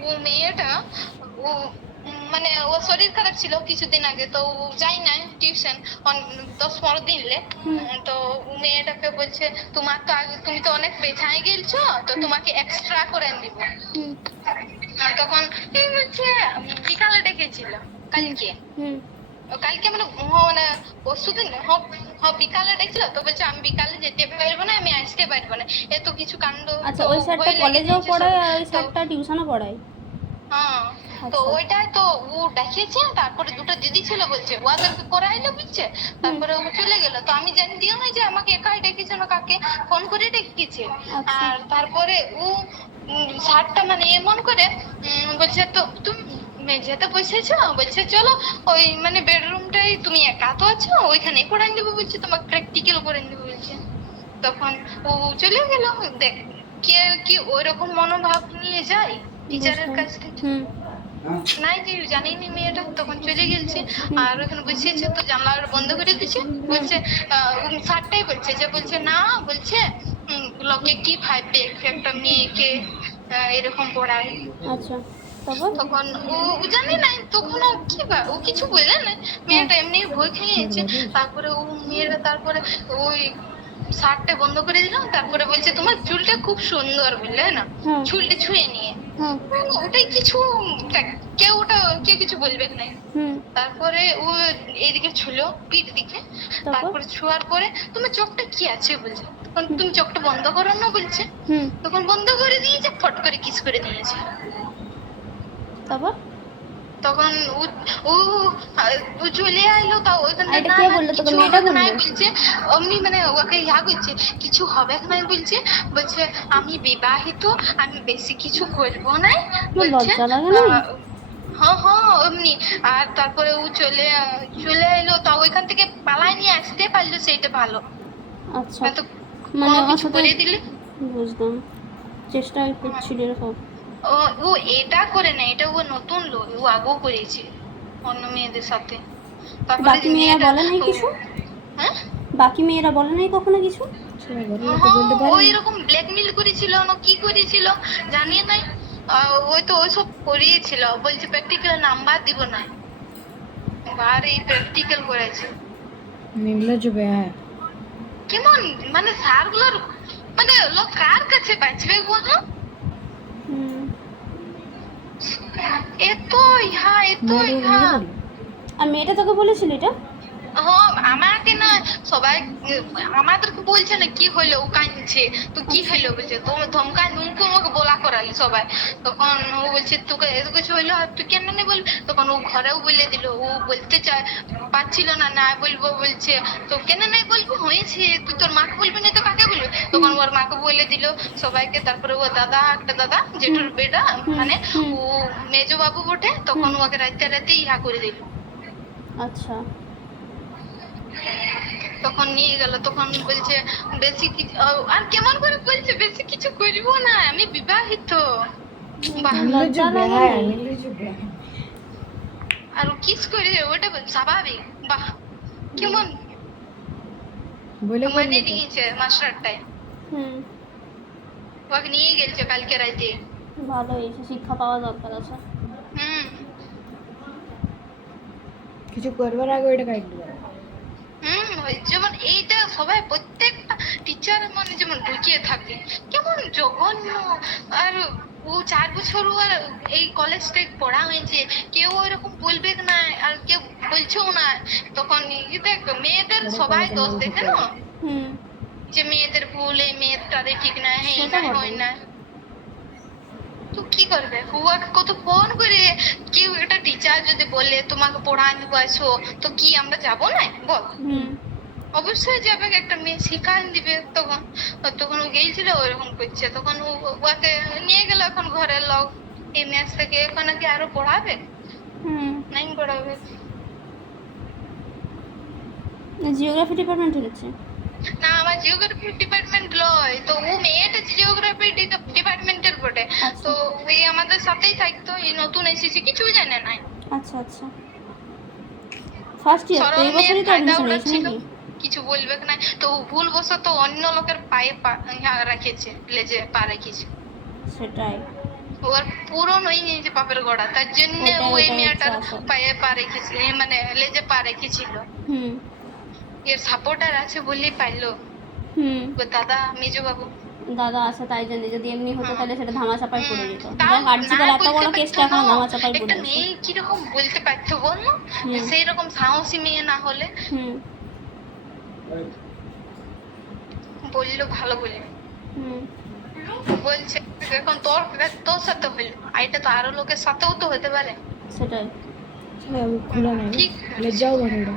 ও মেয়েটা ও মানে ও শরীর খারাপ ছিল কিছুদিন আগে তো যাই না টিউশন দশ পনেরো হুম। উম, তো মেয়েটাকে বলছে তোমার তো আগে তুমি তো অনেক পেছায় গেলছো তো তোমাকে এক্সট্রা করে দিব। তখন বলছে বিকালে ডেকেছিল কালকে। কালকে মানে ও মানে পরশু দিন বিকালে ডেকেছিল তো বলছে আমি বিকালে যেতে পারব না আমি আসতে পারব না। এত কিছু কাণ্ড আচ্ছা ওই স্যারটা কলেজেও পড়ায় আর ওই স্যারটা টিউশনও পড়ায়? হ্যাঁ তো আচ্ছা। ওইটাই তো ও দেখিয়েছে তারপরে দুটো দিদি ছিল বলছে ওদেরকে করাইলো বুঝছে? তারপরে ও চলে গেল। তো আমি জানি দিও না যে আমাকে একাই ডেকেছে না কাকে ফোন করে ডেকেছে। আচ্ছা। আর তারপরে ও উম, স্যারটা মানে এমন করে বলছে তো তুমি মেঝেতে বসেছো? বলছে চলো ওই মানে বেডরুমটাই তুমি একা তো আছো ওইখানেই পড়াই দেবো বলছে তোমাকে প্র্যাকটিক্যাল করে দেবো বলছে। তখন ও চলে গেল। দেখ কে কি ওইরকম মনোভাব নিয়ে যায় টিচারের কাছ থেকে? নাই যে জানিনি মেয়েটা তখন চলে গেছে আর ওখানে বসেছে তো জানলা বন্ধ করে দিচ্ছে বলছে স্যারটাই বলছে যে বলছে না বলছে লোকে কি ভাববে একটা মেয়েকে এরকম পড়ায়? আচ্ছা। তখন? ও জানে না তখন ও কি বা ও কিছু বলে না। মেয়েটা এমনি ভয় খেয়েছে। তারপরে ও মেয়েটা তারপরে ওই শার্টটা বন্ধ করে দিলাম তারপরে বলছে তোমার চুলটা খুব সুন্দর বুঝলে না? চুলটা ছুঁয়ে নিয়ে। ওটাই কিছু কেউ ওটা কেউ কিছু বলবে না। তারপরে ও এইদিকে ছুলো পিঠ দিকে। তারপরে ছোঁয়ার পরে তোমার চোখটা কি আছে? বলছে। তখন তুমি চোখটা বন্ধ করো না বলছে। তখন বন্ধ করে দিয়েছে ফট করে কিস করে দিয়েছে তারপর? তখন ও ও চলে আইলো তাও ওইখানে এটা কে বলল? তোকে? মেয়েটা বলল? বলছে অমনি মানে ওকে ইয়া করছে কিছু হবে না বলছে বলছে আমি বিবাহিত আমি বেশি কিছু করব না বলছে লজ্জা লাগে না? হ্যাঁ হ্যাঁ অমনি। আর তারপরে ও চলে চলে এলো তা ওইখান থেকে পালাই নিয়ে আসতে পারল সেইটা ভালো। আচ্ছা। তো মানে আমার কিছু সাথে দিলে? বুঝলাম। চেষ্টা করছিল এরকম। ও ও এটা করে না এটা ও নতুন লোক ও আগেও করেছে অন্য মেয়েদের সাথে। বাকি মেয়েরা বলে নাই কিছু? হ্যাঁ? বাকি মেয়েরা বলে নাই কখনো কিছু? হ্যাঁ, ও এরকম ব্ল্যাকমেল করেছিল না কি করেছিল জানি নাই। ওই তো ওই সব করিয়েছিল বলছে প্র্যাকটিক্যাল নাম্বার দিব না। আর এই প্র্যাকটিক্যাল করেছে। নির্লজ্জ বেয়া কেমন? মানে স্যারগুলোর মানে লোক কার কাছে বাঁচবে বলো হুম এত ইহা এত ইহা। আর মেয়েটা তোকে বলেছিল এটা? হ্যাঁ আমাকে না সবাই আমাদেরকে বলছে না কি হইল ও কাঁদছে। তো কি হইল বলছে তো ধমকা নুমকে আমাকে বলা করালি সবাই। তখন ও বলছে তোকে এত কিছু হইল আর তুই কেন নেই বলবি? তখন ও ঘরেও বলে দিল ও বলতে চায় পাচ্ছিল না না বলব বলছে। তো কেন নাই বলব? হয়েছে তুই তোর মাকে বলবি না তো কাকে বলবি? তখন ওর মাকে বলে দিল সবাইকে তারপরে ও দাদা একটা দাদা জেঠুর বেটা মানে ও মেজো বাবু বটে তখন ওকে রাতে রাতে ইহা করে দিল। আচ্ছা। তখন নিয়ে গেল তখন বলছে বেশি কিছু আর কেমন করে বলছে বেশি কিছু করব না আমি বিবাহিত। আর কিস করে ওটা স্বাভাবিক। বাহ কেমন? বলে মানে নিয়েছে মাস্টারটাই হুম। ওকে নিয়ে গেছে কালকে রাতে। ভালো হয়েছে শিক্ষা পাওয়া দরকার আছে। হুম। কিছু করবার আগে ওইটা কাইট হুম যেমন এইটা সবাই প্রত্যেকটা টিচার মানে যেমন ঢুকিয়ে থাকে। কেমন জঘন্য। আর ও চার বছর আর এই কলেজটায় পড়া হয়েছে। কেউ এরকম বলবে না আর কেউ বলছেও না। তখন দেখ মেয়েদের সবাই দোষ দেখে না? হুম। যে মেয়েদের ভুল এই মেয়েটারে ঠিক না হ্যাঁ না হয় না। তো কি করবে? হুয়াকে কত ফোন করে কেউ একটা টিচার যদি বলে তোমাকে পড়াতে আসো তো কি আমরা যাব না? বল। অবশ্যই যাবে একটা মেয়ে শিখান দিবে। তখন তখন ও গিয়েছিল ওইরকম করছে। তখন ওকে নিয়ে গেল এখন ঘরের লোক। এই ম্যাচ থেকে এখন কি আরও পড়াবে? হুম। নাই পড়াবে। জিওগ্রাফি ডিপার্টমেন্টে গেছে। না আমার জিওগ্রাফি ডিপার্টমেন্ট লয়। তো ও মেয়েটা জিওগ্রাফি ডিপার্টমেন্টের বটে আচ্ছা। তো ওই আমাদের সাথেই থাকতো এই নতুন এসেছে কিছু জানে না আচ্ছা আচ্ছা। ফার্স্ট ইয়ার তো এই বছরই তো অ্যাডমিশন হয়েছে নাকি? কিছু বলবে না? তো ও ভুলবশত অন্য লোকের পায়ে পা রেখেছে লেজে পা রেখেছে সেটাই। ওর পূরণ হয়ে নিয়েছে পাপের গড়া তার জন্য ওই মেয়েটার হচ্ছে পায়ে পা রেখেছিল এ মানে লেজে পা রেখেছিল। হুম। এর সাপোর্টার আছে বলেই পাইলো হুম। দাদা মেজো বাবু দাদা আছে তাই জন্য যদি এমনি হতো তাহলে সেটা ধামাচাপায় পড়ে যেত আর্জিকার এত বড় কেসটা এখন না। ধামাচাপায় পড়ে একটা গেছে মেয়ে কীরকম বলতে পারতো বল না সেই রকম সাহসী মেয়ে না হলে। হুম। বলল ভালো বলে হুম। বলছে এখন তোর তোর সাথে হইল আর এটা তো আরও লোকের সাথেও তো হতে পারে। সেটাই। খুলা নাই ঠিক লজ্জাও করে এটা